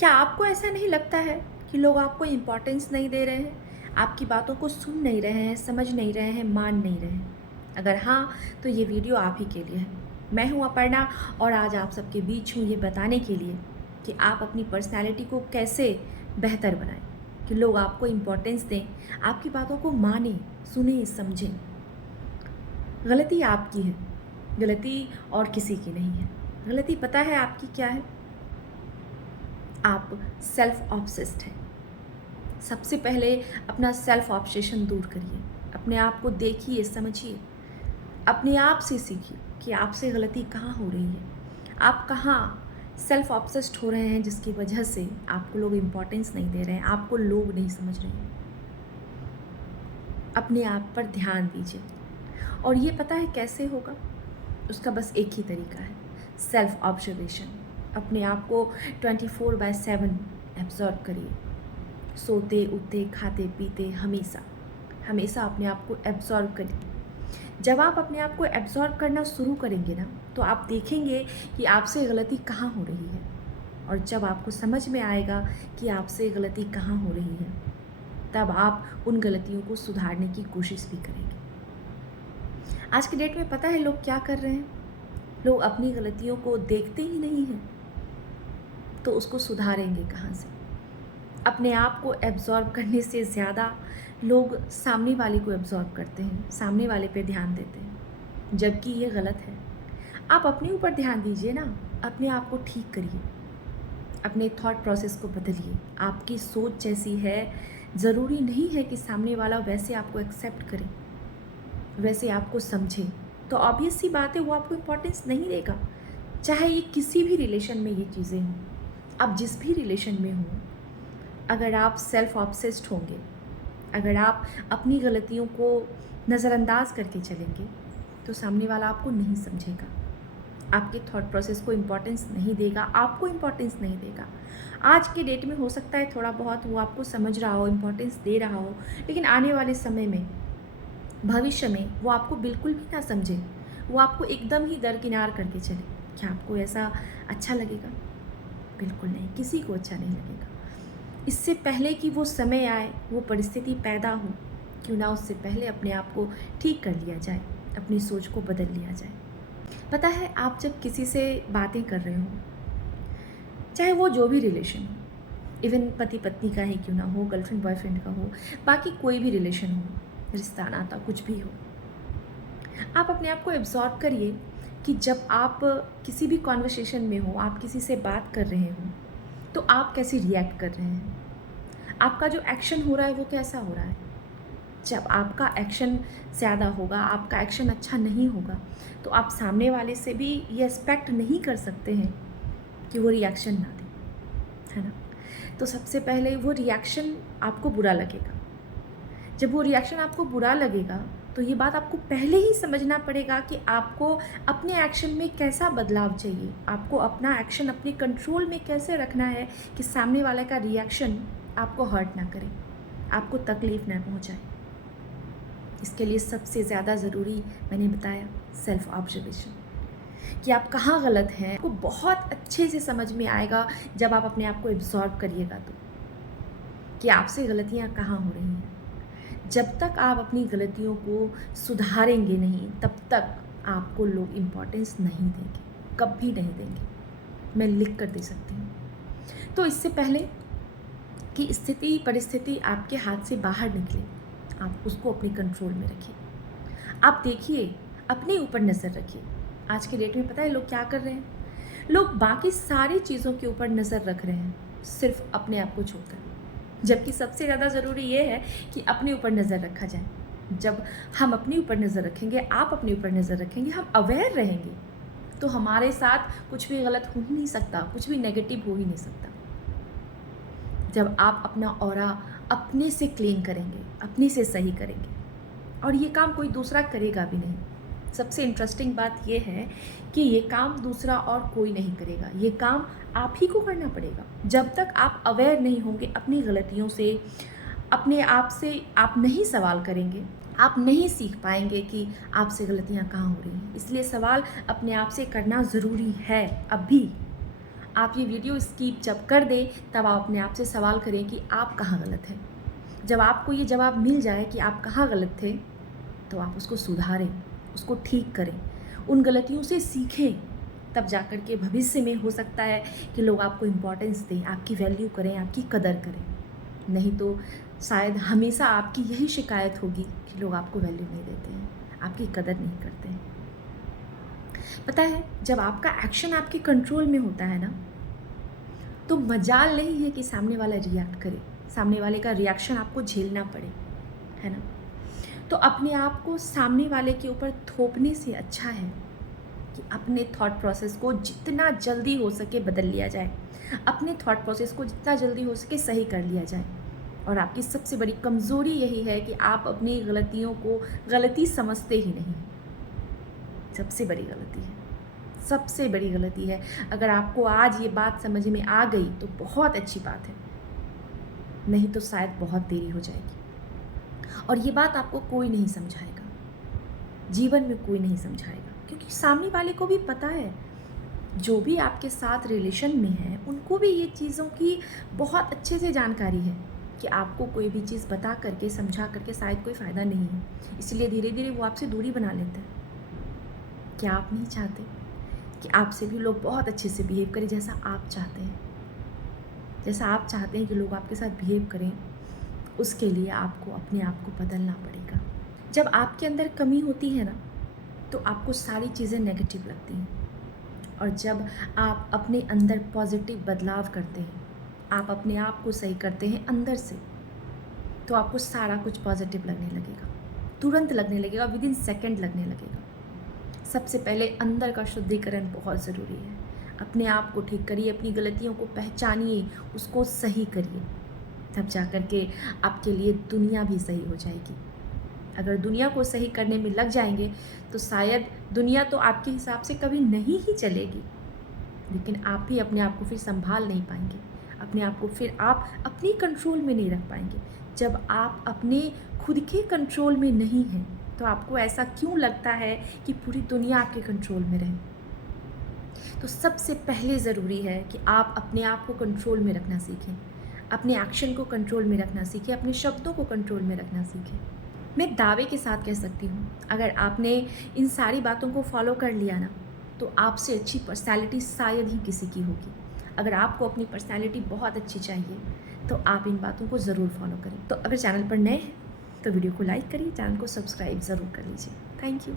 क्या आपको ऐसा नहीं लगता है कि लोग आपको इम्पोर्टेंस नहीं दे रहे हैं, आपकी बातों को सुन नहीं रहे हैं, समझ नहीं रहे हैं, मान नहीं रहे हैं? अगर हाँ, तो ये वीडियो आप ही के लिए है। मैं हूँ अपर्णा और आज आप सबके बीच हूँ ये बताने के लिए कि आप अपनी पर्सनैलिटी को कैसे बेहतर बनाएं, कि लोग आपको इम्पोर्टेंस दें, आपकी बातों को मानें, सुनें, समझें। गलती आपकी है, गलती और किसी की नहीं है। गलती पता है आपकी क्या है? आप सेल्फ ऑब्सेस्ड हैं। सबसे पहले अपना सेल्फ ऑब्सेशन दूर करिए, अपने आप को देखिए, समझिए, अपने आप से सीखिए कि आपसे गलती कहाँ हो रही है, आप कहाँ सेल्फ ऑब्सेस्ड हो रहे हैं जिसकी वजह से आपको लोग इम्पोर्टेंस नहीं दे रहे हैं, आपको लोग नहीं समझ रहे हैं। अपने आप पर ध्यान दीजिए और ये पता है कैसे होगा? उसका बस एक ही तरीका है, सेल्फ ऑब्जर्वेशन। अपने आप को 24/7 एब्जॉर्व करिए, सोते उठते खाते पीते हमेशा हमेशा अपने आप को एब्जॉर्व करें। जब आप अपने आप को एब्जॉर्व करना शुरू करेंगे ना, तो आप देखेंगे कि आपसे गलती कहाँ हो रही है। और जब आपको समझ में आएगा कि आपसे गलती कहाँ हो रही है, तब आप उन गलतियों को सुधारने की कोशिश भी करेंगे। आज के डेट में पता है लोग क्या कर रहे हैं? लोग अपनी गलतियों को देखते ही नहीं हैं, तो उसको सुधारेंगे कहाँ से? अपने आप को एब्ज़ॉर्ब करने से ज़्यादा लोग सामने वाले को एब्ज़ॉर्ब करते हैं, सामने वाले पे ध्यान देते हैं, जबकि ये गलत है। आप अपने ऊपर ध्यान दीजिए ना, अपने आप को ठीक करिए, अपने थॉट प्रोसेस को बदलिए। आपकी सोच जैसी है, ज़रूरी नहीं है कि सामने वाला वैसे आपको एक्सेप्ट करे, वैसे आपको समझे। तो ऑब्वियस सी बात है, वो आपको इम्पोर्टेंस नहीं देगा, चाहे ये किसी भी रिलेशन में ये चीज़ें हों। आप जिस भी रिलेशन में हों, अगर आप सेल्फ ऑब्सेस्ड होंगे, अगर आप अपनी गलतियों को नज़रअंदाज करके चलेंगे, तो सामने वाला आपको नहीं समझेगा, आपके थॉट प्रोसेस को इम्पोर्टेंस नहीं देगा, आपको इम्पोर्टेंस नहीं देगा। आज के डेट में हो सकता है थोड़ा बहुत वो आपको समझ रहा हो, इम्पोर्टेंस दे रहा हो, लेकिन आने वाले समय में, भविष्य में वो आपको बिल्कुल भी ना समझे, वो आपको एकदम ही दरकिनार करके चले। क्या आपको ऐसा अच्छा लगेगा? बिल्कुल नहीं, किसी को अच्छा नहीं लगेगा। इससे पहले कि वो समय आए, वो परिस्थिति पैदा हो, क्यों ना उससे पहले अपने आप को ठीक कर लिया जाए, अपनी सोच को बदल लिया जाए। पता है, आप जब किसी से बातें कर रहे हो, चाहे वो जो भी रिलेशन हो, इवन पति पत्नी का ही क्यों ना हो, गर्लफ्रेंड बॉयफ्रेंड का हो, बाकी कोई भी रिलेशन हो, रिश्ता नाता कुछ भी हो, आप अपने आप को एब्जॉर्व करिए कि जब आप किसी भी कॉन्वर्सेशन में हो, आप किसी से बात कर रहे हो, तो आप कैसे रिएक्ट कर रहे हैं, आपका जो एक्शन हो रहा है वो कैसा हो रहा है। जब आपका एक्शन ज़्यादा होगा, आपका एक्शन अच्छा नहीं होगा, तो आप सामने वाले से भी ये एक्सपेक्ट नहीं कर सकते हैं कि वो रिएक्शन ना दे, है ना? तो सबसे पहले वो रिएक्शन आपको बुरा लगेगा। जब वो रिएक्शन आपको बुरा लगेगा, तो ये बात आपको पहले ही समझना पड़ेगा कि आपको अपने एक्शन में कैसा बदलाव चाहिए, आपको अपना एक्शन अपने कंट्रोल में कैसे रखना है कि सामने वाले का रिएक्शन आपको हर्ट ना करे, आपको तकलीफ़ ना पहुंचाए। इसके लिए सबसे ज़्यादा ज़रूरी मैंने बताया, सेल्फ ऑब्जर्वेशन, कि आप कहाँ गलत हैं, आपको बहुत अच्छे से समझ में आएगा जब आप अपने आप को एब्जॉर्व करिएगा, तो कि आपसे गलतियाँ कहाँ हो रही हैं। जब तक आप अपनी गलतियों को सुधारेंगे नहीं, तब तक आपको लोग इम्पोर्टेंस नहीं देंगे, कभी नहीं देंगे। मैं लिख कर दे सकती हूँ। तो इससे पहले कि स्थिति परिस्थिति आपके हाथ से बाहर निकले, आप उसको अपने कंट्रोल में रखिए। आप देखिए, अपने ऊपर नज़र रखिए। आज के डेट में पता है लोग क्या कर रहे हैं? लोग बाकी सारी चीज़ों के ऊपर नज़र रख रहे हैं, सिर्फ अपने आप को छोड़कर। जबकि सबसे ज़्यादा ज़रूरी ये है कि अपने ऊपर नज़र रखा जाए। जब हम अपने ऊपर नज़र रखेंगे, आप अपने ऊपर नज़र रखेंगे, हम अवेयर रहेंगे, तो हमारे साथ कुछ भी गलत हो ही नहीं सकता, कुछ भी नेगेटिव हो ही नहीं सकता। जब आप अपना ऑरा अपने से क्लीन करेंगे, अपने से सही करेंगे, और ये काम कोई दूसरा करेगा भी नहीं। सबसे इंटरेस्टिंग बात ये है कि ये काम दूसरा और कोई नहीं करेगा, ये काम आप ही को करना पड़ेगा। जब तक आप अवेयर नहीं होंगे अपनी गलतियों से, अपने आप से आप नहीं सवाल करेंगे, आप नहीं सीख पाएंगे कि आपसे गलतियाँ कहाँ हो रही हैं। इसलिए सवाल अपने आप से करना ज़रूरी है अभी। आप ये वीडियो स्किप जब कर दें तब आप अपने आप से सवाल करें कि आप कहाँ गलत हैं। जब आपको ये जवाब मिल जाए कि आप कहाँ गलत थे, तो आप उसको सुधारें, उसको ठीक करें, उन गलतियों से सीखें। तब जा कर के भविष्य में हो सकता है कि लोग आपको इम्पोर्टेंस दें, आपकी वैल्यू करें, आपकी कदर करें। नहीं तो शायद हमेशा आपकी यही शिकायत होगी कि लोग आपको वैल्यू नहीं देते हैं, आपकी कदर नहीं करते हैं। पता है, जब आपका एक्शन आपके कंट्रोल में होता है ना, तो मजाल नहीं है कि सामने वाला रिएक्ट करे, सामने वाले का रिएक्शन आपको झेलना पड़े, है ना। तो अपने आप को सामने वाले के ऊपर थोपने से अच्छा है कि अपने थॉट प्रोसेस को जितना जल्दी हो सके बदल लिया जाए, अपने थॉट प्रोसेस को जितना जल्दी हो सके सही कर लिया जाए। और आपकी सबसे बड़ी कमज़ोरी यही है कि आप अपनी गलतियों को गलती समझते ही नहीं। सबसे बड़ी गलती है, सबसे बड़ी गलती है। अगर आपको आज ये बात समझ में आ गई तो बहुत अच्छी बात है, नहीं तो शायद बहुत देरी हो जाएगी। और ये बात आपको कोई नहीं समझाएगा, जीवन में कोई नहीं समझाएगा, क्योंकि सामने वाले को भी पता है, जो भी आपके साथ रिलेशन में है उनको भी ये चीज़ों की बहुत अच्छे से जानकारी है कि आपको कोई भी चीज़ बता करके समझा करके शायद कोई फ़ायदा नहीं है। इसलिए धीरे धीरे वो आपसे दूरी बना लेते हैं। क्या आप नहीं चाहते कि आपसे भी लोग बहुत अच्छे से बिहेव करें, जैसा आप चाहते हैं, जैसा आप चाहते हैं कि लोग आपके साथ बिहेव करें? उसके लिए आपको अपने आप को बदलना पड़ेगा। जब आपके अंदर कमी होती है ना, तो आपको सारी चीज़ें नेगेटिव लगती हैं। और जब आप अपने अंदर पॉजिटिव बदलाव करते हैं, आप अपने आप को सही करते हैं अंदर से, तो आपको सारा कुछ पॉजिटिव लगने लगेगा, तुरंत लगने लगेगा, विदिन सेकंड लगने लगेगा। सबसे पहले अंदर का शुद्धिकरण बहुत ज़रूरी है। अपने आप को ठीक करिए, अपनी गलतियों को पहचानिए, उसको सही करिए, तब जा कर के आपके लिए दुनिया भी सही हो जाएगी। अगर दुनिया को सही करने में लग जाएंगे तो शायद दुनिया तो आपके हिसाब से कभी नहीं ही चलेगी, लेकिन आप भी अपने आप को फिर संभाल नहीं पाएंगे, अपने आप को फिर आप अपनी कंट्रोल में नहीं रख पाएंगे। जब आप अपने खुद के कंट्रोल में नहीं हैं तो आपको ऐसा क्यों लगता है कि पूरी दुनिया आपके कंट्रोल में रहे? तो सबसे पहले ज़रूरी है कि आप अपने आप को कंट्रोल में रखना सीखें, अपने एक्शन को कंट्रोल में रखना सीखें, अपने शब्दों को कंट्रोल में रखना सीखें। मैं दावे के साथ कह सकती हूँ, अगर आपने इन सारी बातों को फॉलो कर लिया ना, तो आपसे अच्छी पर्सनैलिटी शायद ही किसी की होगी। अगर आपको अपनी पर्सनैलिटी बहुत अच्छी चाहिए तो आप इन बातों को ज़रूर फॉलो करें। तो अगर चैनल पर नए हैं तो वीडियो को लाइक करिए, चैनल को सब्सक्राइब ज़रूर कर लीजिए। Thank you.